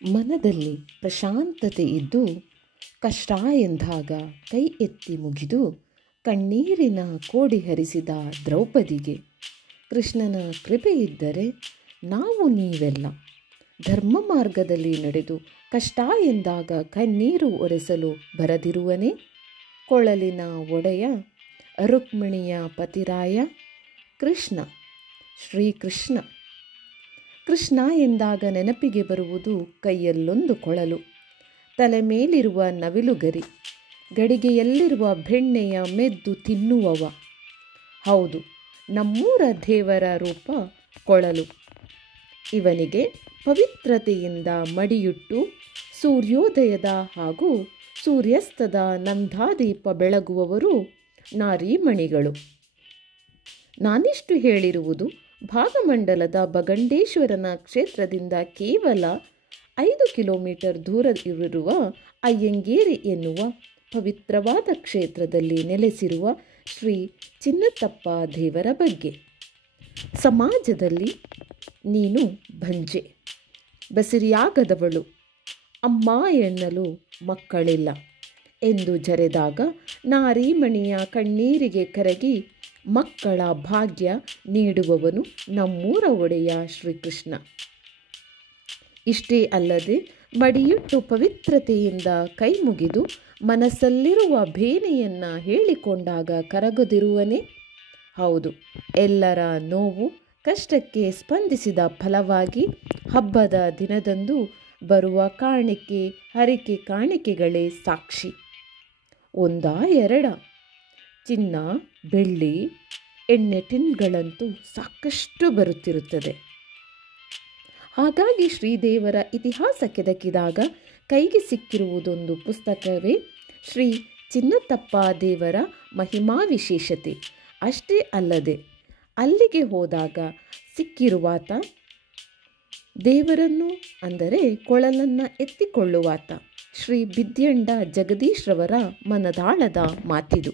ಮನದಲ್ಲಿ ಪ್ರಶಾಂತತೆ ಇದ್ದು ಕಷ್ಟ ಎಂದಾಗ ಕೈ ಎತ್ತಿ ಮುಗಿದು ಕಣ್ಣೀರಿನ ಕೋಡಿ ಹರಿಸಿದ ದ್ರೌಪದಿಗೆ ಕೃಷ್ಣನ ಕೃಪೆ ಇದ್ದರೆ ನಾವು ನೀವೆಲ್ಲ ಧರ್ಮ ಮಾರ್ಗದಲ್ಲಿ ನಡೆದು ಕಷ್ಟ ಎಂದಾಗ ಕಣ್ಣೀರು ಒರೆಸಲು ಬರದಿರುವನೇ? ಕೊಳಲಿನ ಒಡೆಯ ರುಕ್ಮಿಣಿಯ ಪತಿರಾಯ ಕೃಷ್ಣ, ಶ್ರೀಕೃಷ್ಣ. ಕೃಷ್ಣ ಎಂದಾಗ ನೆನಪಿಗೆ ಬರುವುದು ಕೈಯಲ್ಲೊಂದು ಕೊಳಲು, ತಲೆ ಮೇಲಿರುವ ನವಿಲುಗರಿ, ಗಡಿಗೆಯಲ್ಲಿರುವ ಬೆಣ್ಣೆಯ ಮೆದ್ದು ತಿನ್ನುವವ. ಹೌದು, ನಮ್ಮೂರ ದೇವರ ರೂಪ ಕೊಳಲು. ಇವನಿಗೆ ಪವಿತ್ರತೆಯಿಂದ ಮಡಿಯುಟ್ಟು ಸೂರ್ಯೋದಯದ ಹಾಗೂ ಸೂರ್ಯಾಸ್ತದ ನಂದಾದೀಪ ಬೆಳಗುವವರು ನಾರೀಮಣಿಗಳು. ನಾನಿಷ್ಟು ಹೇಳಿರುವುದು ಭಾಗಮಂಡಲದ ಬಗಂಡೇಶ್ವರನ ಕ್ಷೇತ್ರದಿಂದ ಕೇವಲ 5 ಕಿಲೋಮೀಟರ್ ದೂರವಿರುವ ಅಯ್ಯಂಗೇರಿ ಎನ್ನುವ ಪವಿತ್ರವಾದ ಕ್ಷೇತ್ರದಲ್ಲಿ ನೆಲೆಸಿರುವ ಶ್ರೀ ಚಿನ್ನತಪ್ಪ ದೇವರ ಬಗ್ಗೆ. ಸಮಾಜದಲ್ಲಿ ನೀನು ಬಂಜೆ, ಬಸಿರಿಯಾಗದವಳು, ಅಮ್ಮ ಎನ್ನಲು ಮಕ್ಕಳಿಲ್ಲ ಎಂದು ಜರೆದಾಗ ನಾರೀಮಣಿಯ ಕಣ್ಣೀರಿಗೆ ಕರಗಿ ಮಕ್ಕಳ ಭಾಗ್ಯ ನೀಡುವವನು ನಮ್ಮೂರ ಒಡೆಯ ಶ್ರೀಕೃಷ್ಣ. ಇಷ್ಟೇ ಅಲ್ಲದೆ ಮಡಿಯುಟ್ಟು ಪವಿತ್ರತೆಯಿಂದ ಕೈ ಮುಗಿದು ಮನಸ್ಸಲ್ಲಿರುವ ಬೇನೆಯನ್ನು ಹೇಳಿಕೊಂಡಾಗ ಕರಗದಿರುವನೇ? ಹೌದು, ಎಲ್ಲರ ನೋವು ಕಷ್ಟಕ್ಕೆ ಸ್ಪಂದಿಸಿದ ಫಲವಾಗಿ ಹಬ್ಬದ ದಿನದಂದು ಬರುವ ಕಾಣಿಕೆ ಹರಿಕೆ ಕಾಣಿಕೆಗಳೇ ಸಾಕ್ಷಿ. ಒಂದಾ ಎರಡ? ಚಿನ್ನ, ಬೆಳ್ಳಿ, ಎಣ್ಣೆ ಟಿನ್ಗಳಂತೂ ಸಾಕಷ್ಟು ಬರುತ್ತಿರುತ್ತದೆ. ಹಾಗಾಗಿ ಶ್ರೀದೇವರ ಇತಿಹಾಸ ಕೆದಕಿದಾಗ ಕೈಗೆ ಸಿಕ್ಕಿರುವುದೊಂದು ಪುಸ್ತಕವೇ ಶ್ರೀ ಚಿನ್ನತಪ್ಪ ದೇವರ ಮಹಿಮಾ ವಿಶೇಷತೆ. ಅಷ್ಟೇ ಅಲ್ಲದೆ ಅಲ್ಲಿಗೆ ಹೋದಾಗ ಸಿಕ್ಕಿರುವಾತ ದೇವರನ್ನು, ಅಂದರೆ ಕೊಳಲನ್ನು ಎತ್ತಿಕೊಳ್ಳುವಾತ ಶ್ರೀ ಬಿದ್ಯಂಡ ಜಗದೀಶ್ರವರ ಮನದಾಳದ ಮಾತಿದು.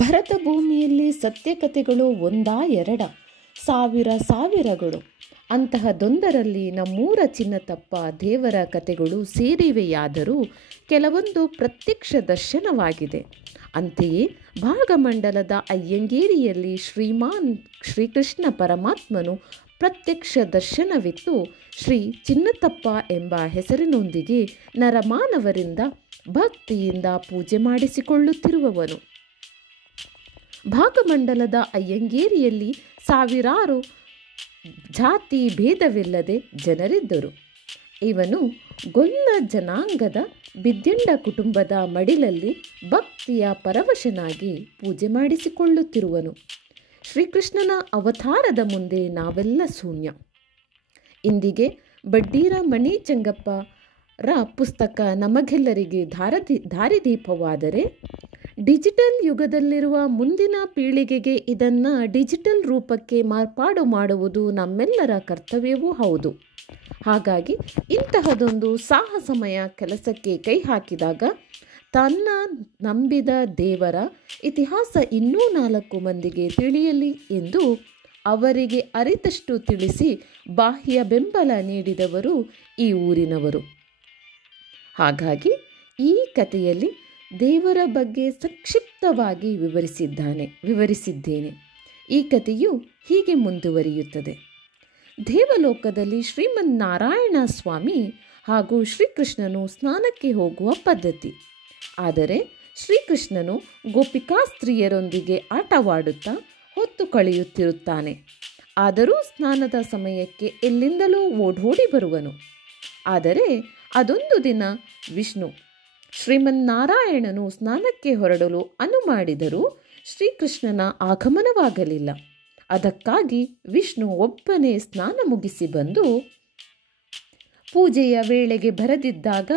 ಭರತ ಭೂಮಿಯಲ್ಲಿ ಸತ್ಯಕಥೆಗಳು ಒಂದಾ ಎರಡ? ಸಾವಿರಗಳು. ಅಂತಹದೊಂದರಲ್ಲಿ ನಮ್ಮೂರ ಚಿನ್ನತಪ್ಪ ದೇವರ ಕಥೆಗಳು ಸೇರಿವೆಯಾದರೂ ಕೆಲವೊಂದು ಪ್ರತ್ಯಕ್ಷ ದರ್ಶನವಾಗಿದೆ. ಅಂತೆಯೇ ಭಾಗಮಂಡಲದ ಅಯ್ಯಂಗೇರಿಯಲ್ಲಿ ಶ್ರೀಮಾನ್ ಶ್ರೀಕೃಷ್ಣ ಪರಮಾತ್ಮನು ಪ್ರತ್ಯಕ್ಷ ದರ್ಶನವಿತ್ತು ಶ್ರೀ ಚಿನ್ನತಪ್ಪ ಎಂಬ ಹೆಸರಿನೊಂದಿಗೆ ನರಮಾನವರಿಂದ ಭಕ್ತಿಯಿಂದ ಪೂಜೆ ಮಾಡಿಸಿಕೊಳ್ಳುತ್ತಿರುವವನು. ಭಾಗಮಂಡಲದ ಅಯ್ಯಂಗೇರಿಯಲ್ಲಿ ಸಾವಿರಾರು ಜಾತಿ ಭೇದವಿಲ್ಲದೆ ಜನರಿದ್ದರು. ಇವನು ಗೊಲ್ಲ ಜನಾಂಗದ ಬಿದ್ಯಂಡ ಕುಟುಂಬದ ಮಡಿಲಲ್ಲಿ ಭಕ್ತಿಯ ಪರವಶನಾಗಿ ಪೂಜೆ ಮಾಡಿಸಿಕೊಳ್ಳುತ್ತಿರುವನು. ಶ್ರೀಕೃಷ್ಣನ ಅವತಾರದ ಮುಂದೆ ನಾವೆಲ್ಲ ಶೂನ್ಯ. ಇಂದಿಗೆ ಬಡ್ಡೀರ ಮಣಿ ಚೆಂಗಪ್ಪರ ಪುಸ್ತಕ ನಮಗೆಲ್ಲರಿಗೆ ದಾರಿದೀಪವಾದರೆ, ಡಿಜಿಟಲ್ ಯುಗದಲ್ಲಿರುವ ಮುಂದಿನ ಪೀಳಿಗೆಗೆ ಇದನ್ನು ಡಿಜಿಟಲ್ ರೂಪಕ್ಕೆ ಮಾರ್ಪಾಡು ಮಾಡುವುದು ನಮ್ಮೆಲ್ಲರ ಕರ್ತವ್ಯವೂ ಹೌದು. ಹಾಗಾಗಿ ಇಂತಹದೊಂದು ಸಾಹಸಮಯ ಕೆಲಸಕ್ಕೆ ಕೈ ಹಾಕಿದಾಗ ತನ್ನ ನಂಬಿದ ದೇವರ ಇತಿಹಾಸ ಇನ್ನೂ 4 ಮಂದಿಗೆ ತಿಳಿಯಲಿ ಎಂದು ಅವರಿಗೆ ಅರಿತಷ್ಟು ತಿಳಿಸಿ ಬಾಹ್ಯ ಬೆಂಬಲ ನೀಡಿದವರು ಈ ಊರಿನವರು. ಹಾಗಾಗಿ ಈ ಕಥೆಯಲ್ಲಿ ದೇವರ ಬಗ್ಗೆ ಸಂಕ್ಷಿಪ್ತವಾಗಿ ವಿವರಿಸಿದ್ದೇನೆ. ಈ ಕಥೆಯು ಹೀಗೆ ಮುಂದುವರಿಯುತ್ತದೆ. ದೇವಲೋಕದಲ್ಲಿ ಶ್ರೀಮನ್ನಾರಾಯಣ ಸ್ವಾಮಿ ಹಾಗೂ ಶ್ರೀಕೃಷ್ಣನು ಸ್ನಾನಕ್ಕೆ ಹೋಗುವ ಪದ್ಧತಿ. ಆದರೆ ಶ್ರೀಕೃಷ್ಣನು ಗೋಪಿಕಾಸ್ತ್ರೀಯರೊಂದಿಗೆ ಆಟವಾಡುತ್ತಾ ಹೊತ್ತು ಕಳೆಯುತ್ತಿರುತ್ತಾನೆ. ಆದರೂ ಸ್ನಾನದ ಸಮಯಕ್ಕೆ ಎಲ್ಲಿಂದಲೂ ಓಡೋಡಿ ಬರುವನು. ಆದರೆ ಅದೊಂದು ದಿನ ವಿಷ್ಣು ಶ್ರೀಮನ್ನಾರಾಯಣನು ಸ್ನಾನಕ್ಕೆ ಹೊರಡಲು ಅನುಮಾಡಿದರೂ ಶ್ರೀಕೃಷ್ಣನ ಆಗಮನವಾಗಲಿಲ್ಲ. ಅದಕ್ಕಾಗಿ ವಿಷ್ಣು ಒಬ್ಬನೇ ಸ್ನಾನ ಮುಗಿಸಿ ಬಂದು ಪೂಜೆಯ ವೇಳೆಗೆ ಬರದಿದ್ದಾಗ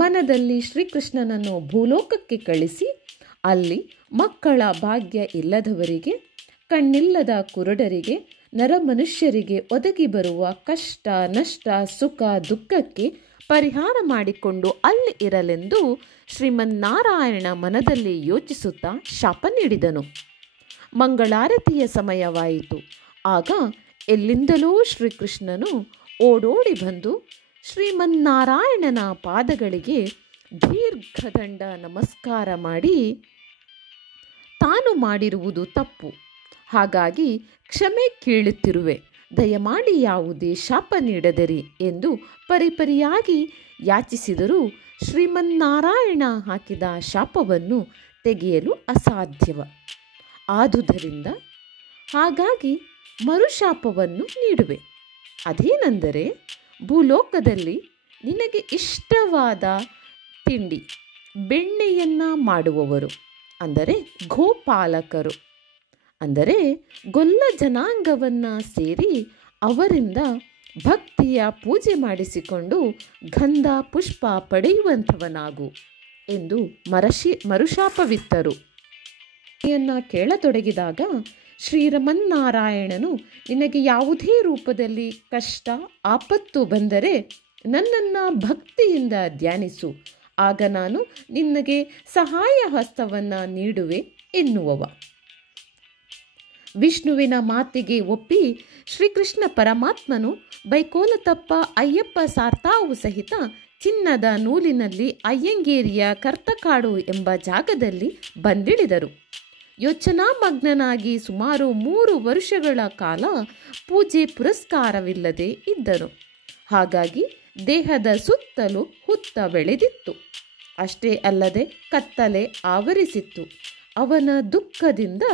ಮನದಲ್ಲಿ ಶ್ರೀಕೃಷ್ಣನನ್ನು ಭೂಲೋಕಕ್ಕೆ ಕಳಿಸಿ ಅಲ್ಲಿ ಮಕ್ಕಳ ಭಾಗ್ಯ ಇಲ್ಲದವರಿಗೆ, ಕಣ್ಣಿಲ್ಲದ ಕುರುಡರಿಗೆ, ನರಮನುಷ್ಯರಿಗೆ ಒದಗಿ ಬರುವ ಕಷ್ಟ ನಷ್ಟ ಸುಖ ದುಃಖಕ್ಕೆ ಪರಿಹಾರ ಮಾಡಿಕೊಂಡು ಅಲ್ಲಿ ಇರಲೆಂದು ಶ್ರೀಮನ್ನಾರಾಯಣ ಮನದಲ್ಲಿ ಯೋಚಿಸುತ್ತಾ ಶಾಪ ನೀಡಿದನು. ಮಂಗಳಾರತಿಯ ಸಮಯವಾಯಿತು. ಆಗ ಎಲ್ಲಿಂದಲೋ ಶ್ರೀಕೃಷ್ಣನು ಓಡೋಡಿ ಬಂದು ಶ್ರೀಮನ್ನಾರಾಯಣನ ಪಾದಗಳಿಗೆ ದೀರ್ಘದಂಡ ನಮಸ್ಕಾರ ಮಾಡಿ, ತಾನು ಮಾಡಿರುವುದು ತಪ್ಪು, ಹಾಗಾಗಿ ಕ್ಷಮೆ ಕೇಳುತ್ತಿರುವೆ, ದಯಮಾಡಿ ಯಾವುದೇ ಶಾಪ ನೀಡದಿರಿ ಎಂದು ಪರಿಪರಿಯಾಗಿ ಯಾಚಿಸಿದರೂ ಶ್ರೀಮನ್ನಾರಾಯಣ ಹಾಕಿದ ಶಾಪವನ್ನು ತೆಗೆಯಲು ಅಸಾಧ್ಯವ. ಆದುದರಿಂದ ಹಾಗಾಗಿ ಮರುಶಾಪವನ್ನು ನೀಡುವೆ. ಅದೇನೆಂದರೆ, ಭೂಲೋಕದಲ್ಲಿ ನಿನಗೆ ಇಷ್ಟವಾದ ತಿಂಡಿ ಬೆಣ್ಣೆಯನ್ನು ಮಾಡುವವರು, ಅಂದರೆ ಗೋಪಾಲಕರು, ಅಂದರೆ ಗೊಲ್ಲ ಜನಾಂಗವನ್ನು ಸೇರಿ ಅವರಿಂದ ಭಕ್ತಿಯ ಪೂಜೆ ಮಾಡಿಸಿಕೊಂಡು ಗಂಧ ಪುಷ್ಪ ಪಡೆಯುವಂಥವನಾಗು ಎಂದು ಮರುಶಾಪವಿತ್ತರು. ಕೇಳತೊಡಗಿದಾಗ ಶ್ರೀರಮನ್ನಾರಾಯಣನು, ನಿನಗೆ ಯಾವುದೇ ರೂಪದಲ್ಲಿ ಕಷ್ಟ ಆಪತ್ತು ಬಂದರೆ ನನ್ನನ್ನು ಭಕ್ತಿಯಿಂದ ಧ್ಯಾನಿಸು, ಆಗ ನಾನು ನಿನಗೆ ಸಹಾಯ ಹಸ್ತವನ್ನು ನೀಡುವೆ ಎನ್ನುವವ. ವಿಷ್ಣುವಿನ ಮಾತಿಗೆ ಒಪ್ಪಿ ಶ್ರೀಕೃಷ್ಣ ಪರಮಾತ್ಮನು ಬೈಕೋಲತಪ್ಪ ಅಯ್ಯಪ್ಪ ಸಾರ್ತಾವು ಸಹಿತ ಚಿನ್ನದ ನೂಲಿನಲ್ಲಿ ಅಯ್ಯಂಗೇರಿಯ ಕರ್ತಕಾಡು ಎಂಬ ಜಾಗದಲ್ಲಿ ಬಂದಿಳಿದರು. ಯೋಚನಾಮಗ್ನನಾಗಿ ಸುಮಾರು 3 ವರ್ಷಗಳ ಕಾಲ ಪೂಜೆ ಪುರಸ್ಕಾರವಿಲ್ಲದೆ ಇದ್ದನು. ಹಾಗಾಗಿ ದೇಹದ ಸುತ್ತಲೂ ಹುತ್ತ ಬೆಳೆದಿತ್ತು. ಅಷ್ಟೇ ಅಲ್ಲದೆ ಕತ್ತಲೆ ಆವರಿಸಿತ್ತು. ಅವನ ದುಃಖದಿಂದ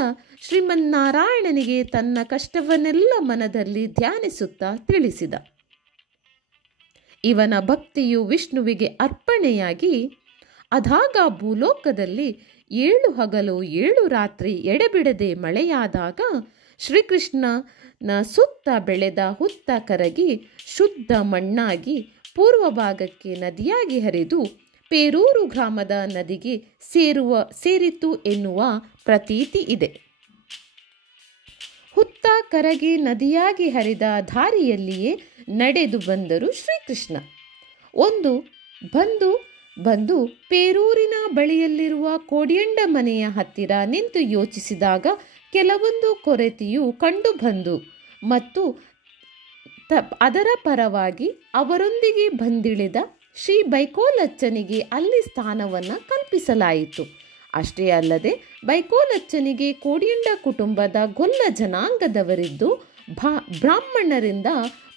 ಶ್ರೀಮನ್ನಾರಾಯಣನಿಗೆ ತನ್ನ ಕಷ್ಟವನ್ನೆಲ್ಲ ಮನದಲ್ಲಿ ಧ್ಯಾನಿಸುತ್ತಾ ತಿಳಿಸಿದ. ಇವನ ಭಕ್ತಿಯು ವಿಷ್ಣುವಿಗೆ ಅರ್ಪಣೆಯಾಗಿ ಅದಾಗ ಭೂಲೋಕದಲ್ಲಿ 7 ಹಗಲು 7 ರಾತ್ರಿ ಎಡೆಬಿಡದೆ ಮಳೆಯಾದಾಗ ಶ್ರೀಕೃಷ್ಣನ ಸುತ್ತ ಬೆಳೆದ ಹುತ್ತ ಕರಗಿ ಶುದ್ಧ ಮಣ್ಣಾಗಿ ಪೂರ್ವ ಭಾಗಕ್ಕೆ ನದಿಯಾಗಿ ಹರಿದು ಪೇರೂರು ಗ್ರಾಮದ ನದಿಗೆ ಸೇರಿತು ಎನ್ನುವ ಪ್ರತೀತಿ ಇದೆ. ಹುತ್ತ ಕರಗಿ ನದಿಯಾಗಿ ಹರಿದ ದಾರಿಯಲ್ಲಿಯೇ ನಡೆದು ಬಂದರು ಶ್ರೀಕೃಷ್ಣ. ಬಂದು ಪೇರೂರಿನ ಬಳಿಯಲ್ಲಿರುವ ಕೋಡಿಯಂಡ ಮನೆಯ ಹತ್ತಿರ ನಿಂತು ಯೋಚಿಸಿದಾಗ ಕೆಲವೊಂದು ಕೊರತೆಯು ಕಂಡುಬಂದು ಮತ್ತು ಅದರ ಪರವಾಗಿ ಅವರೊಂದಿಗೆ ಬಂದಿಳಿದ ಶ್ರೀ ಬೈಕೋಲಚ್ಚನಿಗೆ ಅಲ್ಲಿ ಸ್ಥಾನವನ್ನು ಕಲ್ಪಿಸಲಾಯಿತು. ಅಷ್ಟೇ ಅಲ್ಲದೆ ಬೈಕೋಲಚ್ಚನಿಗೆ ಕೋಡಿಯಂಡ ಕುಟುಂಬದ ಗೊಲ್ಲ ಜನಾಂಗದವರಿದ್ದು ಬ್ರಾಹ್ಮಣರಿಂದ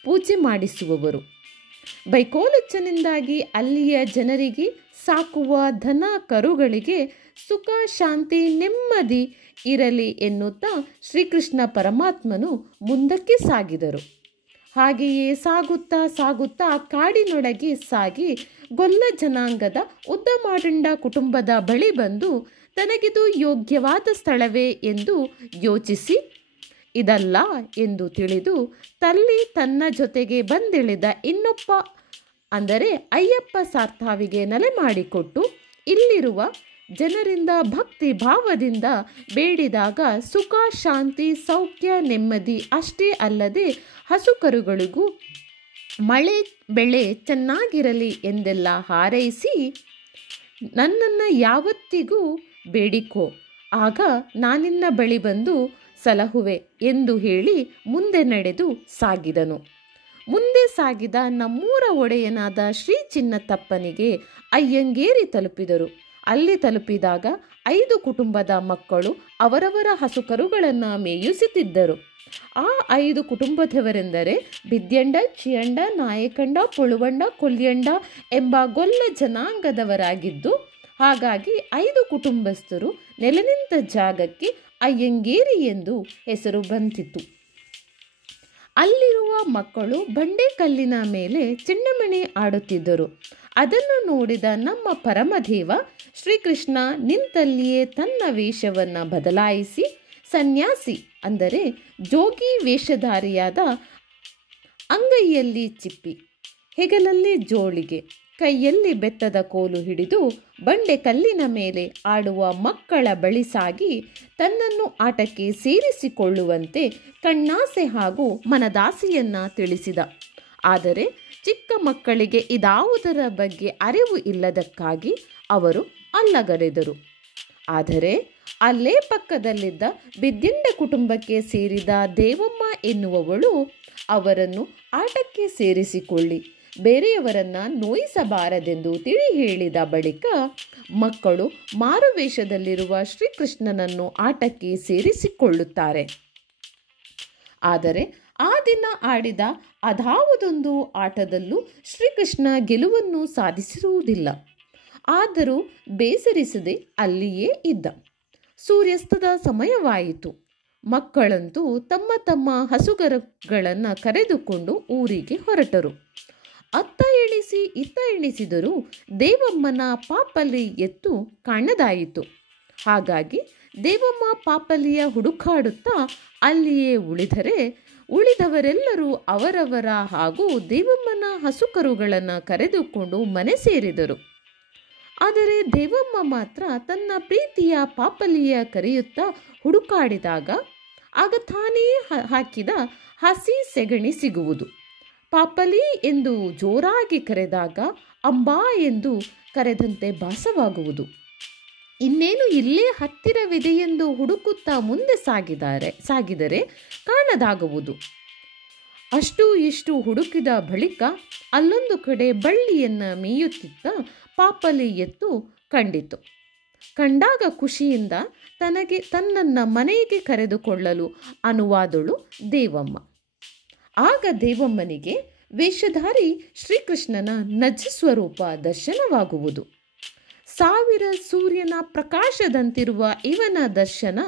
ಪೂಜೆ ಮಾಡಿಸುವವರು. ಬೈಕೋಲಚ್ಚನಿಂದಾಗಿ ಅಲ್ಲಿಯ ಜನರಿಗೆ ಸಾಕುವ ದನ ಕರುಗಳಿಗೆ ಸುಖ ಶಾಂತಿ ನೆಮ್ಮದಿ ಇರಲಿ ಎನ್ನುತ್ತಾ ಶ್ರೀಕೃಷ್ಣ ಪರಮಾತ್ಮನು ಮುಂದಕ್ಕೆ ಸಾಗಿದರು. ಹಾಗೆಯೇ ಸಾಗುತ್ತಾ ಕಾಡಿನೊಳಗೆ ಸಾಗಿ ಗೊಲ್ಲ ಜನಾಂಗದ ಉದ್ದಮಾಡಂಡ ಕುಟುಂಬದ ಬಳಿ ಬಂದು ತನಗಿದು ಯೋಗ್ಯವಾದ ಸ್ಥಳವೇ ಎಂದು ಯೋಚಿಸಿ ಇದಲ್ಲ ಎಂದು ತಿಳಿದು ತನ್ನ ಜೊತೆಗೆ ಬಂದಿಳಿದ ಇನ್ನೊಬ್ಬ ಅಂದರೆ ಅಯ್ಯಪ್ಪ ಸಾರ್ತಾವಿಗೆ ನೆಲೆ ಮಾಡಿಕೊಟ್ಟು ಇಲ್ಲಿರುವ ಜನರಿಂದ ಭಕ್ತಿ ಭಾವದಿಂದ ಬೇಡಿದಾಗ ಸುಖ ಶಾಂತಿ ಸೌಖ್ಯ ನೆಮ್ಮದಿ ಅಷ್ಟೇ ಅಲ್ಲದೆ ಹಸುಕರುಗಳಿಗೂ ಮಳೆ ಬೆಳೆ ಚೆನ್ನಾಗಿರಲಿ ಎಂದೆಲ್ಲ ಹಾರೈಸಿ ನನ್ನನ್ನು ಯಾವತ್ತಿಗೂ ಬೇಡಿಕೋ, ಆಗ ನಾನಿನ್ನ ಬಳಿ ಬಂದು ಸಲಹುವೆ ಎಂದು ಹೇಳಿ ಮುಂದೆ ನಡೆದು ಸಾಗಿದನು. ಮುಂದೆ ಸಾಗಿದ ನಮ್ಮೂರ ಒಡೆಯನಾದ ಶ್ರೀ ಚಿನ್ನತಪ್ಪನಿಗೆ ಅಯ್ಯಂಗೇರಿ ತಲುಪಿದರು. ಅಲ್ಲಿ ತಲುಪಿದಾಗ 5 ಕುಟುಂಬದ ಮಕ್ಕಳು ಅವರವರ ಹಸುಕರುಗಳನ್ನು ಮೇಯಿಸುತ್ತಿದ್ದರು. ಆ 5 ಕುಟುಂಬದವರೆಂದರೆ ಬಿದ್ಯಂಡ, ಚಿಯಂಡ, ನಾಯಕಂಡ, ಪುಳುವಂಡ, ಕೊಲ್ಯಂಡ ಎಂಬ ಗೊಲ್ಲ ಜನಾಂಗದವರಾಗಿದ್ದು, ಹಾಗಾಗಿ 5 ಕುಟುಂಬಸ್ಥರು ನೆಲೆ ನಿಂತ ಜಾಗಕ್ಕೆ ಅಯ್ಯಂಗೇರಿ ಎಂದು ಹೆಸರು ಬಂದಿತು. ಅಲ್ಲಿರುವ ಮಕ್ಕಳು ಬಂಡೆಕಲ್ಲಿನ ಮೇಲೆ ಚೆಂಡೆಮಣೆ ಆಡುತ್ತಿದ್ದರು. ಅದನ್ನು ನೋಡಿದ ನಮ್ಮ ಪರಮದೇವ ಶ್ರೀಕೃಷ್ಣ ನಿಂತಲ್ಲಿಯೇ ತನ್ನ ವೇಷವನ್ನು ಬದಲಾಯಿಸಿ ಸನ್ಯಾಸಿ ಅಂದರೆ ಜೋಗಿ ವೇಷಧಾರಿಯಾದ, ಅಂಗೈಯಲ್ಲಿ ಚಿಪ್ಪಿ, ಹೆಗಲಲ್ಲಿ ಜೋಳಿಗೆ, ಕೈಯಲ್ಲಿ ಬೆತ್ತದ ಕೋಲು ಹಿಡಿದು ಬಂಡೆಕಲ್ಲಿನ ಮೇಲೆ ಆಡುವ ಮಕ್ಕಳ ಬಳಿ ಸಾಗಿ ತನ್ನನ್ನು ಆಟಕ್ಕೆ ಸೇರಿಸಿಕೊಳ್ಳುವಂತೆ ಕಣ್ಣಾಸೆ ಹಾಗೂ ಮನದಾಸೆಯನ್ನು ತಿಳಿಸಿದ. ಆದರೆ ಚಿಕ್ಕ ಮಕ್ಕಳಿಗೆ ಇದಾವುದರ ಬಗ್ಗೆ ಅರಿವು ಇಲ್ಲದಕ್ಕಾಗಿ ಅವರು ಅಲ್ಲಗರೆದರು. ಆದರೆ ಅಲ್ಲೇ ಪಕ್ಕದಲ್ಲಿದ್ದ ಬಿದ್ದಿಂಡ ಕುಟುಂಬಕ್ಕೆ ಸೇರಿದ ದೇವಮ್ಮ ಎನ್ನುವವಳು ಅವರನ್ನು ಆಟಕ್ಕೆ ಸೇರಿಸಿಕೊಳ್ಳಿ, ಬೇರೆಯವರನ್ನು ನೋಯಿಸಬಾರದೆಂದು ತಿಳಿ ಹೇಳಿದ ಬಳಿಕ ಮಕ್ಕಳು ಮಾರುವೇಷದಲ್ಲಿರುವ ಶ್ರೀಕೃಷ್ಣನನ್ನು ಆಟಕ್ಕೆ ಸೇರಿಸಿಕೊಳ್ಳುತ್ತಾರೆ. ಆದರೆ ಆ ದಿನ ಆಡಿದ ಅದಾವುದೊಂದು ಆಟದಲ್ಲೂ ಶ್ರೀಕೃಷ್ಣ ಗೆಲುವನ್ನು ಸಾಧಿಸಿರುವುದಿಲ್ಲ. ಆದರೂ ಬೇಸರಿಸದೆ ಅಲ್ಲಿಯೇ ಇದ್ದ. ಸೂರ್ಯಾಸ್ತದ ಸಮಯವಾಯಿತು. ಮಕ್ಕಳಂತೂ ತಮ್ಮ ತಮ್ಮ ಹಸುಗಳನ್ನು ಕರೆದುಕೊಂಡು ಊರಿಗೆ ಹೊರಟರು. ಅತ್ತ ಎಣಿಸಿ ಇತ್ತ ಎಣಿಸಿದರೂ ದೇವಮ್ಮನ ಪಾಪಲಿ ಎತ್ತು ಕಾಣದಾಯಿತು. ಹಾಗಾಗಿ ದೇವಮ್ಮ ಪಾಪಲಿಯ ಹುಡುಕಾಡುತ್ತಾ ಅಲ್ಲಿಯೇ ಉಳಿದರೆ, ಉಳಿದವರೆಲ್ಲರೂ ಅವರವರ ಹಾಗೂ ದೇವಮ್ಮನ ಹಸುಕರುಗಳನ್ನು ಕರೆದುಕೊಂಡು ಮನೆ ಸೇರಿದರು. ಆದರೆ ದೇವಮ್ಮ ಮಾತ್ರ ತನ್ನ ಪ್ರೀತಿಯ ಪಾಪಲಿಯ ಕರೆಯುತ್ತಾ ಹುಡುಕಾಡಿದಾಗ ಆಗ ತಾನೇ ಹಾಕಿದ ಹಸಿ ಸೆಗಣಿ ಸಿಗುವುದು. ಪಾಪಲಿ ಎಂದು ಜೋರಾಗಿ ಕರೆದಾಗ ಅಂಬಾ ಎಂದು ಕರೆದಂತೆ ಭಾಸವಾಗುವುದು. ಇನ್ನೇನು ಇಲ್ಲೇ ಹತ್ತಿರವಿದೆಯೆಂದು ಹುಡುಕುತ್ತಾ ಮುಂದೆ ಸಾಗಿದರೆ ಕಾಣದಾಗುವುದು. ಅಷ್ಟು ಇಷ್ಟು ಹುಡುಕಿದ ಬಳಿಕ ಅಲ್ಲೊಂದು ಕಡೆ ಬಳ್ಳಿಯನ್ನು ಮೇಯುತ್ತಿದ್ದ ಪಾಪಲಿ ಎತ್ತು ಕಂಡಿತು. ಕಂಡಾಗ ಖುಷಿಯಿಂದ ತನ್ನನ್ನು ಮನೆಗೆ ಕರೆದುಕೊಳ್ಳಲು ಅನುವಾದಳು ದೇವಮ್ಮ. ಆಗ ದೇವಮ್ಮನಿಗೆ ವೇಷಧಾರಿ ಶ್ರೀಕೃಷ್ಣನ ನಜ ಸ್ವರೂಪ ದರ್ಶನವಾಗುವುದು. ಸಾವಿರ ಸೂರ್ಯನ ಪ್ರಕಾಶದಂತಿರುವ ಇವನ ದರ್ಶನ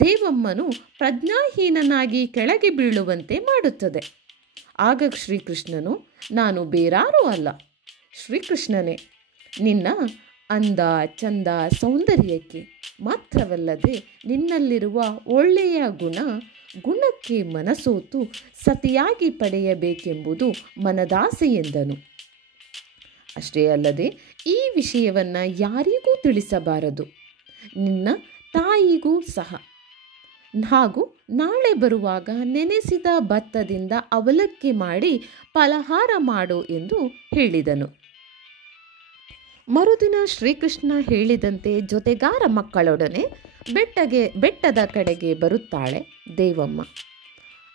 ದೇವಮ್ಮನು ಪ್ರಜ್ಞಾಹೀನನಾಗಿ ಕೆಳಗೆ ಬೀಳುವಂತೆ ಮಾಡುತ್ತದೆ. ಆಗ ಶ್ರೀಕೃಷ್ಣನು, ನಾನು ಬೇರಾರೂ ಅಲ್ಲ, ಶ್ರೀಕೃಷ್ಣನೇ, ನಿನ್ನ ಅಂದ ಚಂದ ಸೌಂದರ್ಯಕ್ಕೆ ಮಾತ್ರವಲ್ಲದೆ ನಿನ್ನಲ್ಲಿರುವ ಒಳ್ಳೆಯ ಗುಣಕ್ಕೆ ಮನಸೋತು ಸತಿಯಾಗಿ ಪಡೆಯಬೇಕೆಂಬುದು ಮನದಾಸೆ ಎಂದನು. ಅಷ್ಟೇ ಅಲ್ಲದೆ ಈ ವಿಷಯವನ್ನು ಯಾರಿಗೂ ತಿಳಿಸಬಾರದು, ನಿನ್ನ ತಾಯಿಗೂ ಸಹ. ಹಾಗೂ ನಾಳೆ ಬರುವಾಗ ನೆನೆಸಿದ ಭತ್ತದಿಂದ ಅವಲಕ್ಕಿ ಮಾಡಿ ಫಲಹಾರ ಮಾಡು ಎಂದು ಹೇಳಿದನು. ಮರುದಿನ ಶ್ರೀಕೃಷ್ಣ ಹೇಳಿದಂತೆ ಜೊತೆಗಾರ ಮಕ್ಕಳೊಡನೆ ಬೆಟ್ಟದ ಕಡೆಗೆ ಬರುತ್ತಾಳೆ ದೇವಮ್ಮ.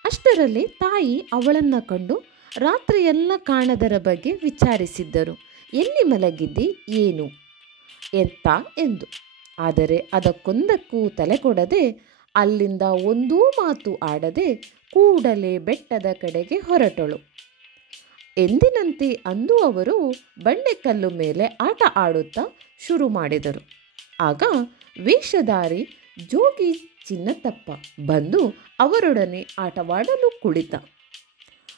ಅಷ್ಟರಲ್ಲಿ ತಾಯಿ ಅವಳನ್ನು ಕಂಡು ರಾತ್ರಿಯೆಲ್ಲ ಕಾಣದರ ಬಗ್ಗೆ ವಿಚಾರಿಸಿದ್ದರು. ಎಲ್ಲಿ ಮಲಗಿದ್ದಿ, ಏನು ಎತ್ತ ಎಂದು. ಆದರೆ ಅದಕ್ಕೊಂದಕ್ಕೂ ತಲೆ ಕೊಡದೆ, ಅಲ್ಲಿಂದ ಒಂದೂ ಮಾತು ಆಡದೆ ಕೂಡಲೇ ಬೆಟ್ಟದ ಕಡೆಗೆ ಹೊರಟಳು. ಎಂದಿನಂತೆ ಅಂದು ಅವರು ಬಂಡೆಕಲ್ಲು ಮೇಲೆ ಆಟ ಆಡುತ್ತಾ ಶುರು ಮಾಡಿದರು. ಆಗ ವೇಷಧಾರಿ ಜೋಗಿ ಚಿನ್ನತಪ್ಪ ಬಂದು ಅವರೊಡನೆ ಆಟವಾಡಲು ಕುಳಿತ.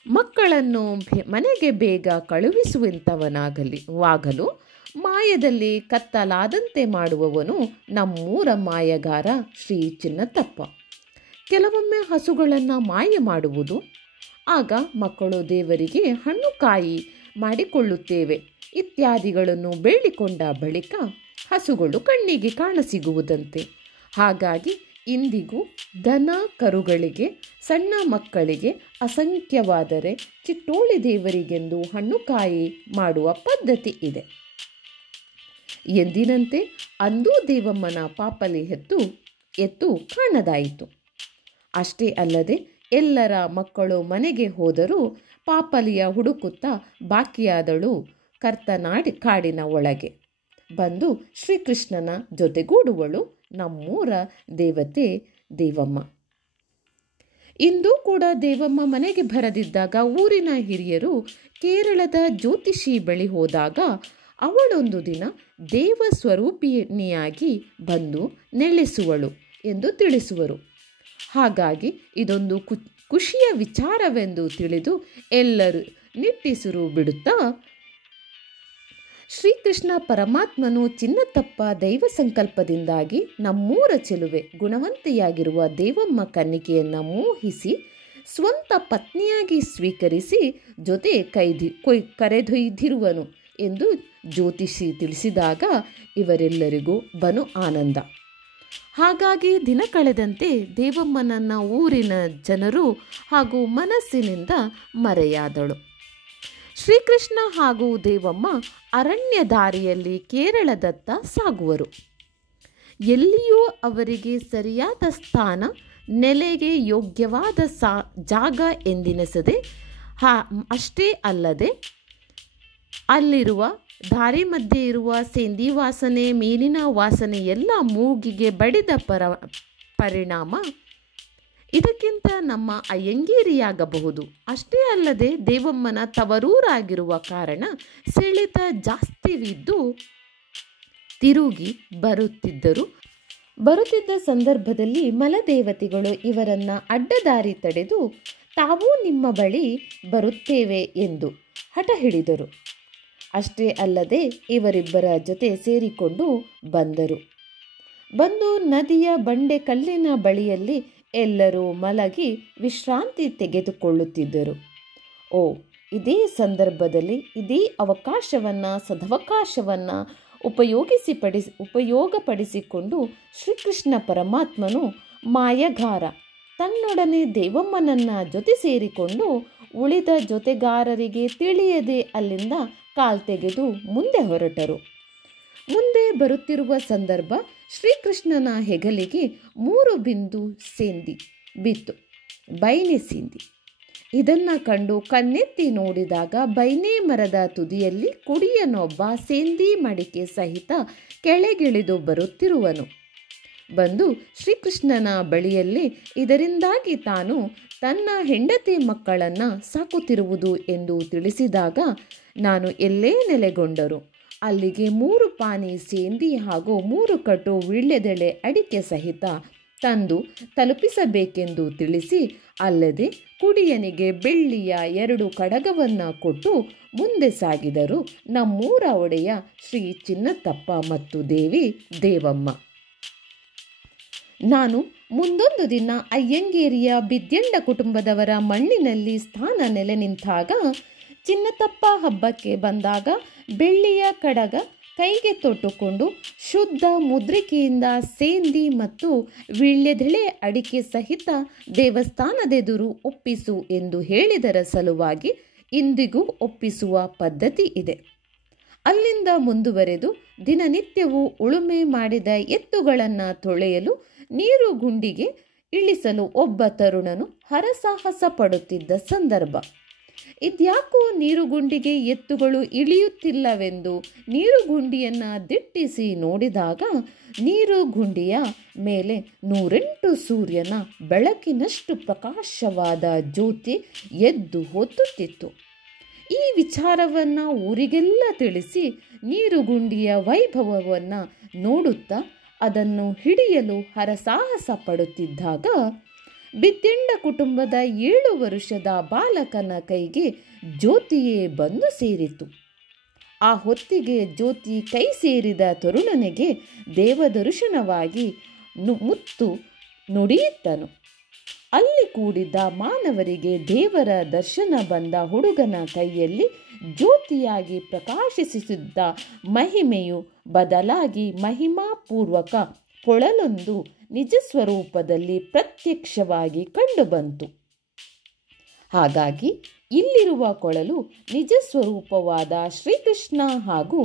ಮಕ್ಕಳನ್ನು ಮನೆಗೆ ಬೇಗ ಕಳುಹಿಸುವಂಥವನಾಗಲು ಮಾಯದಲ್ಲಿ ಕತ್ತಲಾದಂತೆ ಮಾಡುವವನು ನಮ್ಮೂರ ಮಾಯಗಾರ ಶ್ರೀ ಚಿನ್ನತಪ್ಪ. ಕೆಲವೊಮ್ಮೆ ಹಸುಗಳನ್ನು ಮಾಯ ಮಾಡುವುದು. ಆಗ ಮಕ್ಕಳು ದೇವರಿಗೆ ಹಣ್ಣು ಕಾಯಿ ಮಾಡಿಕೊಳ್ಳುತ್ತೇವೆ ಇತ್ಯಾದಿಗಳನ್ನು ಬೇಡಿಕೊಂಡ ಬಳಿಕ ಹಸುಗಳು ಕಣ್ಣಿಗೆ ಕಾಣಸಿಗುವುದಂತೆ. ಹಾಗಾಗಿ ಇಂದಿಗೂ ದನ ಕರುಗಳಿಗೆ, ಸಣ್ಣ ಮಕ್ಕಳಿಗೆ ಅಸಂಖ್ಯವಾದರೆ ಚಿಟ್ಟೋಳಿ ದೇವರಿಗೆಂದು ಹಣ್ಣು ಕಾಯಿ ಮಾಡುವ ಪದ್ಧತಿ ಇದೆ. ಎಂದಿನಂತೆ ಅಂದೂ ದೇವಮ್ಮನ ಪಾಪಲಿ ಎತ್ತು ಕಾಣದಾಯಿತು. ಅಷ್ಟೇ ಅಲ್ಲದೆ ಎಲ್ಲರ ಮಕ್ಕಳು ಮನೆಗೆ ಹೋದರೂ ಪಾಪಲಿಯ ಹುಡುಕುತ್ತಾ ಬಾಕಿಯಾದಳು ಕಾಡಿನ ಒಳಗೆ ಬಂದು ಶ್ರೀಕೃಷ್ಣನ ಜೊತೆಗೂಡುವಳು ನಮ್ಮೂರ ದೇವತೆ ದೇವಮ್ಮ. ಇಂದೂ ಕೂಡ ದೇವಮ್ಮ ಮನೆಗೆ ಬರದಿದ್ದಾಗ ಊರಿನ ಹಿರಿಯರು ಕೇರಳದ ಜ್ಯೋತಿಷಿ ಬಳಿ ಹೋದಾಗ ಅವಳೊಂದು ದಿನ ದೇವ ಸ್ವರೂಪಿಣಿಯಾಗಿ ಬಂದು ನೆಲೆಸುವಳು ಎಂದು ತಿಳಿಸುವರು. ಹಾಗಾಗಿ ಇದೊಂದು ಖುಷಿಯ ವಿಚಾರವೆಂದು ತಿಳಿದು ಎಲ್ಲರೂ ನಿಟ್ಟುಸಿರು ಬಿಡುತ್ತಾ ಶ್ರೀಕೃಷ್ಣ ಪರಮಾತ್ಮನು ಚಿನ್ನತಪ್ಪ ದೈವ ಸಂಕಲ್ಪದಿಂದಾಗಿ ನಮ್ಮೂರ ಚೆಲುವೆ ಗುಣವಂತೆಯಾಗಿರುವ ದೇವಮ್ಮ ಕನ್ನಿಕೆಯನ್ನು ಮೋಹಿಸಿ ಸ್ವಂತ ಪತ್ನಿಯಾಗಿ ಸ್ವೀಕರಿಸಿ ಜೊತೆ ಕರೆದೊಯ್ದಿರುವನು ಎಂದು ಜ್ಯೋತಿಷಿ ತಿಳಿಸಿದಾಗ ಇವರೆಲ್ಲರಿಗೂ ಬಲು ಆನಂದ. ಹಾಗಾಗಿ ದಿನ ಕಳೆದಂತೆ ದೇವಮ್ಮನನ್ನ ಊರಿನ ಜನರು ಹಾಗೂ ಮನಸ್ಸಿನಿಂದ ಮರೆಯಾದಳು. ಶ್ರೀಕೃಷ್ಣ ಹಾಗೂ ದೇವಮ್ಮ ಅರಣ್ಯ ದಾರಿಯಲ್ಲಿ ಕೇರಳದತ್ತ ಸಾಗುವರು. ಎಲ್ಲಿಯೂ ಅವರಿಗೆ ಸರಿಯಾದ ಸ್ಥಾನ, ನೆಲೆಗೆ ಯೋಗ್ಯವಾದ ಜಾಗ ಎಂದೆನಿಸದೆ, ಅಷ್ಟೇ ಅಲ್ಲದೆ ಅಲ್ಲಿರುವ ದಾರಿ ಮಧ್ಯೆ ಇರುವ ಸೇಂದಿ ವಾಸನೆ, ಮೀನಿನ ವಾಸನೆ ಎಲ್ಲ ಮೂಗಿಗೆ ಬಡಿದ ಪರಿಣಾಮ ಇದಕ್ಕಿಂತ ನಮ್ಮ ಅಯ್ಯಂಗೇರಿಯಾಗಬಹುದು. ಅಷ್ಟೇ ಅಲ್ಲದೆ ದೇವಮ್ಮನ ತವರೂರಾಗಿರುವ ಕಾರಣ ಸೆಳೆತ ಜಾಸ್ತಿವಿದ್ದು ತಿರುಗಿ ಬರುತ್ತಿದ್ದ ಸಂದರ್ಭದಲ್ಲಿ ಮಲದೇವತೆಗಳು ಇವರನ್ನು ಅಡ್ಡದಾರಿ ತಡೆದು ತಾವೂ ನಿಮ್ಮ ಬಳಿ ಬರುತ್ತೇವೆ ಎಂದು ಹಠ ಹಿಡಿದರು. ಅಷ್ಟೇ ಅಲ್ಲದೆ ಇವರಿಬ್ಬರ ಜೊತೆ ಸೇರಿಕೊಂಡು ಬಂದು ನದಿಯ ಬಂಡೆ ಕಲ್ಲಿನ ಬಳಿಯಲ್ಲಿ ಎಲ್ಲರೂ ಮಲಗಿ ವಿಶ್ರಾಂತಿ ತೆಗೆದುಕೊಳ್ಳುತ್ತಿದ್ದರು. ಇದೇ ಸಂದರ್ಭದಲ್ಲಿ ಇದೇ ಸದವಕಾಶವನ್ನು ಉಪಯೋಗಪಡಿಸಿಕೊಂಡು ಶ್ರೀಕೃಷ್ಣ ಪರಮಾತ್ಮನು ಮಾಯಗಾರ ತನ್ನೊಡನೆ ದೇವಮ್ಮನನ್ನ ಜೊತೆ ಸೇರಿಕೊಂಡು ಉಳಿದ ಜೊತೆಗಾರರಿಗೆ ತಿಳಿಯದೆ ಅಲ್ಲಿಂದ ಕಾಲ್ತೆಗೆದು ಮುಂದೆ ಹೊರಟರು. ಮುಂದೆ ಬರುತ್ತಿರುವ ಸಂದರ್ಭ ಶ್ರೀಕೃಷ್ಣನ ಹೆಗಲಿಗೆ 3 ಬಿಂದು ಸೇಂದಿ ಬಿತ್ತು, ಬೈನೆ ಸೇಂದಿ. ಇದನ್ನು ಕಂಡು ಕಣ್ಣೆತ್ತಿ ನೋಡಿದಾಗ ಬೈನೆ ಮರದ ತುದಿಯಲ್ಲಿ ಕುಡಿಯನೊಬ್ಬ ಸೇಂದಿ ಮಡಿಕೆ ಸಹಿತ ಕೆಳಗಿಳಿದು ಬರುತ್ತಿರುವನು. ಬಂದು ಶ್ರೀಕೃಷ್ಣನ ಬಳಿಯಲ್ಲಿ ಇದರಿಂದಾಗಿ ತಾನು ತನ್ನ ಹೆಂಡತಿ ಮಕ್ಕಳನ್ನು ಸಾಕುತ್ತಿರುವುದು ಎಂದು ತಿಳಿಸಿದಾಗ, ನಾನು ಎಲ್ಲೇ ನೆಲೆಗೊಂಡರು ಅಲ್ಲಿಗೆ 3 ಪಾನಿ ಸೇಂದಿ ಹಾಗೂ 3 ಕಟ್ಟು ವೀಳ್ಯದೆಲೆ ಅಡಿಕೆ ಸಹಿತ ತಂದು ತಲುಪಿಸಬೇಕೆಂದು ತಿಳಿಸಿ, ಅಲ್ಲದೆ ಕುಡಿಯನಿಗೆ ಬೆಳ್ಳಿಯ 2 ಕಡಗವನ್ನು ಕೊಟ್ಟು ಮುಂದೆ ಸಾಗಿದರು ನಮ್ಮೂರ ಒಡೆಯ ಶ್ರೀ ಚಿನ್ನತಪ್ಪ ಮತ್ತು ದೇವಿ ದೇವಮ್ಮ. ನಾನು ಮುಂದೊಂದು ದಿನ ಅಯ್ಯಂಗೇರಿಯ ಬಿದ್ಯಂಡ ಕುಟುಂಬದವರ ಮಣ್ಣಿನಲ್ಲಿ ಸ್ಥಾನ ನೆಲೆ ನಿಂತಾಗ, ಚಿನ್ನತಪ್ಪ ಹಬ್ಬಕ್ಕೆ ಬಂದಾಗ ಬೆಳ್ಳಿಯ ಕಡಗ ಕೈಗೆ ತೊಟ್ಟುಕೊಂಡು ಶುದ್ಧ ಮುದ್ರಿಕೆಯಿಂದ ಸೇಂದಿ ಮತ್ತು ವೀಳ್ಯದೆಲೆ ಅಡಿಕೆ ಸಹಿತ ದೇವಸ್ಥಾನದೆದುರು ಒಪ್ಪಿಸು ಎಂದು ಹೇಳಿದರ ಸಲುವಾಗಿ ಇಂದಿಗೂ ಒಪ್ಪಿಸುವ ಪದ್ಧತಿ ಇದೆ. ಅಲ್ಲಿಂದ ಮುಂದುವರೆದು ದಿನನಿತ್ಯವೂ ಉಳುಮೆ ಮಾಡಿದ ಎತ್ತುಗಳನ್ನು ತೊಳೆಯಲು ನೀರು ಗುಂಡಿಗೆ ಇಳಿಸಲು ಒಬ್ಬ ತರುಣನು ಹರಸಾಹಸ ಪಡುತ್ತಿದ್ದ ಸಂದರ್ಭ. ಇದ್ಯಾಕೋ ನೀರುಗುಂಡಿಗೆ ಎತ್ತುಗಳು ಇಳಿಯುತ್ತಿಲ್ಲವೆಂದು ನೀರುಗುಂಡಿಯನ್ನು ದಿಟ್ಟಿಸಿ ನೋಡಿದಾಗ ನೀರುಗುಂಡಿಯ ಮೇಲೆ 108 ಸೂರ್ಯನ ಬೆಳಕಿನಷ್ಟು ಪ್ರಕಾಶವಾದ ಜ್ಯೋತಿ ಎದ್ದು ಹೊತ್ತುತ್ತಿತ್ತು. ಈ ವಿಚಾರವನ್ನು ಊರಿಗೆಲ್ಲ ತಿಳಿಸಿ ನೀರುಗುಂಡಿಯ ವೈಭವವನ್ನು ನೋಡುತ್ತಾ ಅದನ್ನು ಹಿಡಿಯಲು ಹರಸಾಹಸ ಪಡುತ್ತಿದ್ದಾಗ, ಬಿದ್ಯಂಡ ಕುಟುಂಬದ 7 ವರ್ಷದ ಬಾಲಕನ ಕೈಗೆ ಜ್ಯೋತಿಯೇ ಬಂದು ಸೇರಿತು. ಆ ಹೊತ್ತಿಗೆ ಜ್ಯೋತಿ ಕೈ ಸೇರಿದ ತರುಣನಿಗೆ ದೇವದರ್ಶನವಾಗಿ ಮುತ್ತು ನುಡಿಯಿತ್ತನು. ಅಲ್ಲಿ ಕೂಡಿದ್ದ ಮಾನವರಿಗೆ ದೇವರ ದರ್ಶನ ಬಂದ ಹುಡುಗನ ಕೈಯಲ್ಲಿ ಜ್ಯೋತಿಯಾಗಿ ಪ್ರಕಾಶಿಸಿದ್ದ ಮಹಿಮೆಯು ಬದಲಾಗಿ ಮಹಿಮಾಪೂರ್ವಕ ಕೊಳಲೊಂದು ನಿಜ ಸ್ವರೂಪದಲ್ಲಿ ಪ್ರತ್ಯಕ್ಷವಾಗಿ ಕಂಡುಬಂತು. ಹಾಗಾಗಿ ಇಲ್ಲಿರುವ ಕೊಳಲು ನಿಜ ಸ್ವರೂಪವಾದ ಶ್ರೀಕೃಷ್ಣ ಹಾಗೂ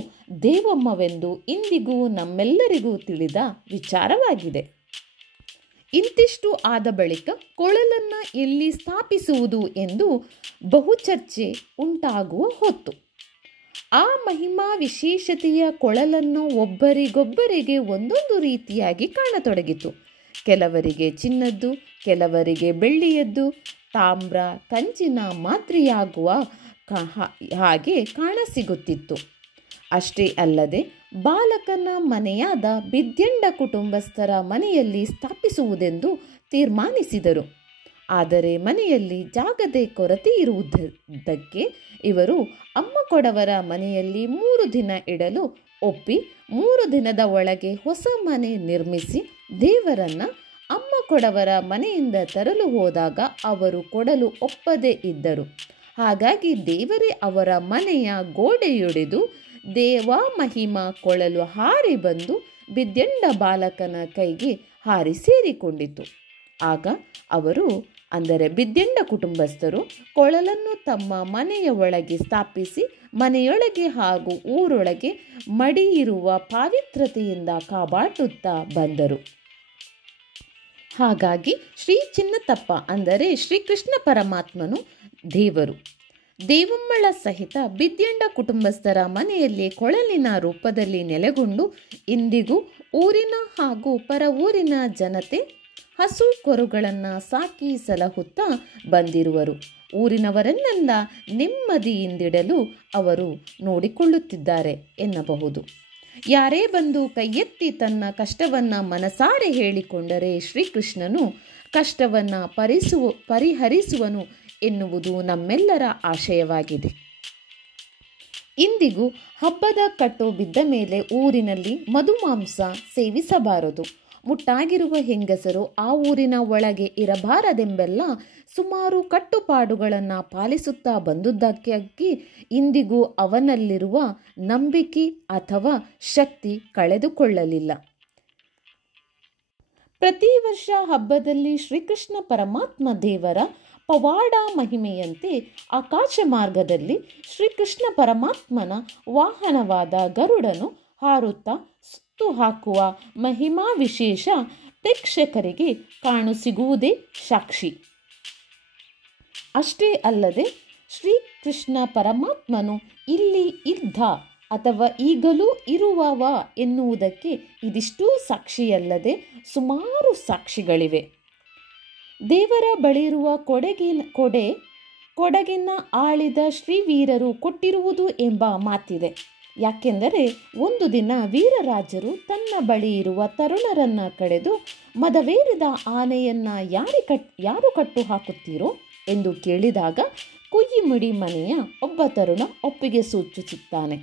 ದೇವಮ್ಮವೆಂದು ಇಂದಿಗೂ ನಮ್ಮೆಲ್ಲರಿಗೂ ತಿಳಿದ ವಿಚಾರವಾಗಿದೆ. ಇಂತಿಷ್ಟು ಆದ ಬಳಿಕ ಕೊಳಲನ್ನು ಎಲ್ಲಿ ಸ್ಥಾಪಿಸುವುದು ಎಂದು ಬಹುಚರ್ಚೆ ಉಂಟಾಗುವ ಹೊತ್ತು ಆ ಮಹಿಮಾ ವಿಶೇಷತೆಯ ಕೊಳಲನ್ನು ಒಬ್ಬರಿಗೊಬ್ಬರಿಗೆ ಒಂದೊಂದು ರೀತಿಯಾಗಿ ಕಾಣತೊಡಗಿತು. ಕೆಲವರಿಗೆ ಚಿನ್ನದ್ದು, ಕೆಲವರಿಗೆ ಬೆಳ್ಳಿಯದ್ದು, ತಾಮ್ರ, ಕಂಚಿನ ಮಾದರಿಯಾಗುವ ಹಾಗೆ ಕಾಣಸಿಗುತ್ತಿತ್ತು. ಅಷ್ಟೇ ಅಲ್ಲದೆ ಬಾಲಕನ ಮನೆಯಾದ ಬಿದ್ಯಂಡ ಕುಟುಂಬಸ್ಥರ ಮನೆಯಲ್ಲಿ ಸ್ಥಾಪಿಸುವುದೆಂದು ತೀರ್ಮಾನಿಸಿದರು. ಆದರೆ ಮನೆಯಲ್ಲಿ ಜಾಗದ ಕೊರತೆ ಇರುವುದಕ್ಕೆ ಇವರು ಅಮ್ಮ ಕೊಡವರ ಮನೆಯಲ್ಲಿ 3 ದಿನ ಇಡಲು ಒಪ್ಪಿ 3 ದಿನದ ಒಳಗೆ ಹೊಸ ಮನೆ ನಿರ್ಮಿಸಿ ದೇವರನ್ನು ಅಮ್ಮ ಕೊಡವರ ಮನೆಯಿಂದ ತರಲು ಹೋದಾಗ ಅವರು ಕೊಡಲು ಒಪ್ಪದೇ ಇದ್ದರು. ಹಾಗಾಗಿ ದೇವರೇ ಅವರ ಮನೆಯ ಗೋಡೆಯೊಡೆದು ದೇವ ಮಹಿಮಾ ಕೊಳಲು ಹಾರಿ ಬಂದು ಬಿದ್ಯಂಡ ಬಾಲಕನ ಕೈಗೆ ಹಾರಿ ಸೇರಿಕೊಂಡಿತು. ಆಗ ಅವರು ಅಂದರೆ ಬಿದ್ಯಂಡ ಕುಟುಂಬಸ್ಥರು ಕೊಳಲನ್ನು ತಮ್ಮ ಮನೆಯ ಒಳಗೆ ಸ್ಥಾಪಿಸಿ ಮನೆಯೊಳಗೆ ಹಾಗೂ ಊರೊಳಗೆ ಮಡಿಯಿರುವ ಪಾವಿತ್ರತೆಯಿಂದ ಕಾಪಾಡುತ್ತಾ ಬಂದರು. ಹಾಗಾಗಿ ಶ್ರೀ ಚಿನ್ನತಪ್ಪ ಅಂದರೆ ಶ್ರೀಕೃಷ್ಣ ಪರಮಾತ್ಮನು ದೇವರು. ದೇವಮ್ಮಳ ಸಹಿತ ಬಿದ್ಯಂಡ ಕುಟುಂಬಸ್ಥರ ಮನೆಯಲ್ಲಿ ಕೊಳಲಿನ ರೂಪದಲ್ಲಿ ನೆಲೆಗೊಂಡು ಇಂದಿಗೂ ಊರಿನ ಹಾಗೂ ಪರ ಊರಿನ ಜನತೆ ಹಸು ಕರುಗಳನ್ನು ಸಾಕಿ ಸಲಹುತ್ತಾ ಬಂದಿರುವರು. ಊರಿನವರನ್ನೆಲ್ಲ ನೆಮ್ಮದಿಯಿಂದಿಡಲು ಅವರು ನೋಡಿಕೊಳ್ಳುತ್ತಿದ್ದಾರೆ ಎನ್ನಬಹುದು. ಯಾರೇ ಬಂದು ಕೈಯೆತ್ತಿ ತನ್ನ ಕಷ್ಟವನ್ನು ಮನಸಾರೆ ಹೇಳಿಕೊಂಡರೆ ಶ್ರೀಕೃಷ್ಣನು ಕಷ್ಟವನ್ನು ಪರಿಹರಿಸುವನು ಎನ್ನುವುದು ನಮ್ಮೆಲ್ಲರ ಆಶಯವಾಗಿದೆ. ಇಂದಿಗೂ ಹಬ್ಬದ ಕಟ್ಟು ಬಿದ್ದ ಮೇಲೆ ಊರಿನಲ್ಲಿ ಮಧುಮಾಂಸ ಸೇವಿಸಬಾರದು, ಮುಟ್ಟಾಗಿರುವ ಹೆಂಗಸರು ಆ ಊರಿನ ಒಳಗೆ ಇರಬಾರದೆಂಬೆಲ್ಲ ಸುಮಾರು ಕಟ್ಟುಪಾಡುಗಳನ್ನು ಪಾಲಿಸುತ್ತಾ ಬಂದುದಕ್ಕಾಗಿ ಇಂದಿಗೂ ಅವನಲ್ಲಿರುವ ನಂಬಿಕೆ ಅಥವಾ ಶಕ್ತಿ ಕಳೆದುಕೊಳ್ಳಲಿಲ್ಲ. ಪ್ರತಿ ವರ್ಷ ಹಬ್ಬದಲ್ಲಿ ಶ್ರೀಕೃಷ್ಣ ಪರಮಾತ್ಮ ದೇವರ ಪವಾಡ ಮಹಿಮೆಯಂತೆ ಆಕಾಶ ಮಾರ್ಗದಲ್ಲಿ ಶ್ರೀಕೃಷ್ಣ ಪರಮಾತ್ಮನ ವಾಹನವಾದ ಗರುಡನು ಹಾರುತ್ತಾ ಸುತ್ತು ಹಾಕುವ ಮಹಿಮಾ ವಿಶೇಷ ಪ್ರೇಕ್ಷಕರಿಗೆ ಕಾಣಸಿಗುವುದೇ ಸಾಕ್ಷಿ. ಅಷ್ಟೇ ಅಲ್ಲದೆ ಶ್ರೀಕೃಷ್ಣ ಪರಮಾತ್ಮನು ಇಲ್ಲಿ ಇದ್ದ ಅಥವಾ ಈಗಲೂ ಇರುವವ ಎನ್ನುವುದಕ್ಕೆ ಇದಿಷ್ಟೂ ಸಾಕ್ಷಿಯಲ್ಲದೆ ಸುಮಾರು ಸಾಕ್ಷಿಗಳಿವೆ. ದೇವರ ಬಳಿಯಿರುವ ಕೊಡಗಿನ ಆಳಿದ ಶ್ರೀವೀರರು ಕೊಟ್ಟಿರುವುದು ಎಂಬ ಮಾತಿದೆ. ಯಾಕೆಂದರೆ ಒಂದು ದಿನ ವೀರರಾಜರು ತನ್ನ ಬಳಿ ಇರುವ ತರುಣರನ್ನು ಕಡೆದು ಮದವೇರಿದ ಆನೆಯನ್ನು ಯಾರು ಕಟ್ಟು ಹಾಕುತ್ತೀರೋ ಎಂದು ಕೇಳಿದಾಗ ಕುಯ್ಯಿಮಿಡಿ ಮನೆಯ ಒಬ್ಬ ತರುಣ ಒಪ್ಪಿಗೆ ಸೂಚಿಸುತ್ತಾನೆ.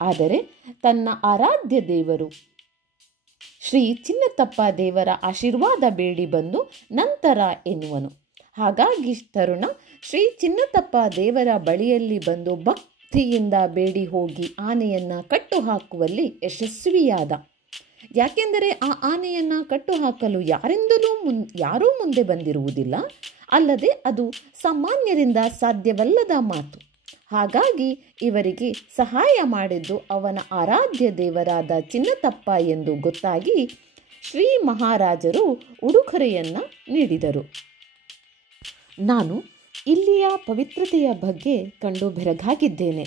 ಆದರೆ ತನ್ನ ಆರಾಧ್ಯ ದೇವರು ಶ್ರೀ ಚಿನ್ನತಪ್ಪ ದೇವರ ಆಶೀರ್ವಾದ ಬೇಡಿ ಬಂದು ನಂತರ ಎನ್ನುವನು. ಹಾಗಾಗಿ ತರುಣ ಶ್ರೀ ಚಿನ್ನತಪ್ಪ ದೇವರ ಬಳಿಯಲ್ಲಿ ಬಂದು ಭಕ್ತಿಯಿಂದ ಬೇಡಿ ಹೋಗಿ ಆನೆಯನ್ನು ಕಟ್ಟು ಹಾಕುವಲ್ಲಿ ಯಶಸ್ವಿಯಾದ. ಯಾಕೆಂದರೆ ಆ ಆನೆಯನ್ನು ಕಟ್ಟು ಹಾಕಲು ಯಾರೂ ಮುಂದೆ ಬಂದಿರುವುದಿಲ್ಲ, ಅಲ್ಲದೆ ಅದು ಸಾಮಾನ್ಯರಿಂದ ಸಾಧ್ಯವಲ್ಲದ ಮಾತು. ಹಾಗಾಗಿ ಇವರಿಗೆ ಸಹಾಯ ಮಾಡಿದ್ದು ಅವನ ಆರಾಧ್ಯ ದೇವರಾದ ಚಿನ್ನತಪ್ಪ ಎಂದು ಗೊತ್ತಾಗಿ ಶ್ರೀ ಮಹಾರಾಜರು ಉಡುಗೊರೆಯನ್ನು ನೀಡಿದರು. ನಾನು ಇಲ್ಲಿಯ ಪವಿತ್ರತೆಯ ಬಗ್ಗೆ ಕಂಡು ಬೆರಗಾಗಿದ್ದೇನೆ.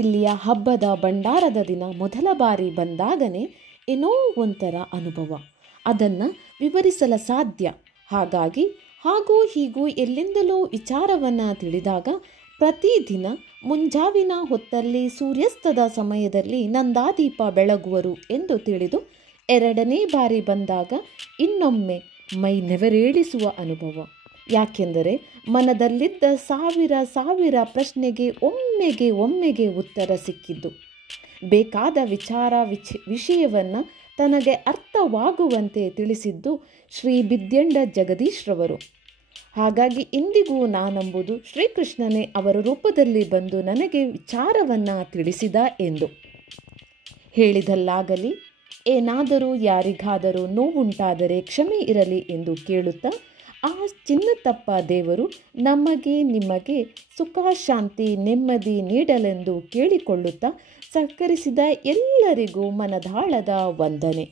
ಇಲ್ಲಿಯ ಹಬ್ಬದ ಭಂಡಾರದ ದಿನ ಮೊದಲ ಬಾರಿ ಬಂದಾಗನೇ ಏನೋ ಒಂಥರ ಅನುಭವ, ಅದನ್ನು ವಿವರಿಸಲ ಸಾಧ್ಯ. ಹಾಗಾಗಿ ಹಾಗೂ ಹೀಗೂ ಎಲ್ಲೆಂದಲೋ ವಿಚಾರವನ್ನು ತಿಳಿದಾಗ ಪ್ರತಿದಿನ ಮುಂಜಾವಿನ ಹೊತ್ತಲ್ಲಿ ಸೂರ್ಯಾಸ್ತದ ಸಮಯದಲ್ಲಿ ನಂದಾದೀಪ ಬೆಳಗುವರು ಎಂದು ತಿಳಿದು ಎರಡನೇ ಬಾರಿ ಬಂದಾಗ ಇನ್ನೊಮ್ಮೆ ಮೈ ನೆವರೇಳಿಸುವ ಅನುಭವ. ಯಾಕೆಂದರೆ ಮನದಲ್ಲಿದ್ದ ಸಾವಿರ ಪ್ರಶ್ನೆಗೆ ಒಮ್ಮೆಗೆ ಉತ್ತರ ಸಿಕ್ಕಿದ್ದು. ಬೇಕಾದ ವಿಷಯವನ್ನು ತನಗೆ ಅರ್ಥವಾಗುವಂತೆ ತಿಳಿಸಿದ್ದು ಶ್ರೀ ಬಿದ್ಯಂಡ ಜಗದೀಶ್ರವರು. ಹಾಗಾಗಿ ಇಂದಿಗೂ ನಾನಂಬುದು ಶ್ರೀಕೃಷ್ಣನೇ ಅವರ ರೂಪದಲ್ಲಿ ಬಂದು ನನಗೆ ವಿಚಾರವನ್ನು ತಿಳಿಸಿದ ಎಂದು ಹೇಳಿದಲ್ಲಾಗಲಿ, ಏನಾದರೂ ಯಾರಿಗಾದರೂ ನೋವುಂಟಾದರೆ ಕ್ಷಮೆ ಇರಲಿ ಎಂದು ಕೇಳುತ್ತಾ ಆ ಚಿನ್ನತಪ್ಪ ದೇವರು ನಿಮಗೆ ಸುಖ ಶಾಂತಿ ನೆಮ್ಮದಿ ನೀಡಲೆಂದು ಕೇಳಿಕೊಳ್ಳುತ್ತಾ ಸಹಕರಿಸಿದ ಎಲ್ಲರಿಗೂ ಮನದಾಳದ ವಂದನೆ.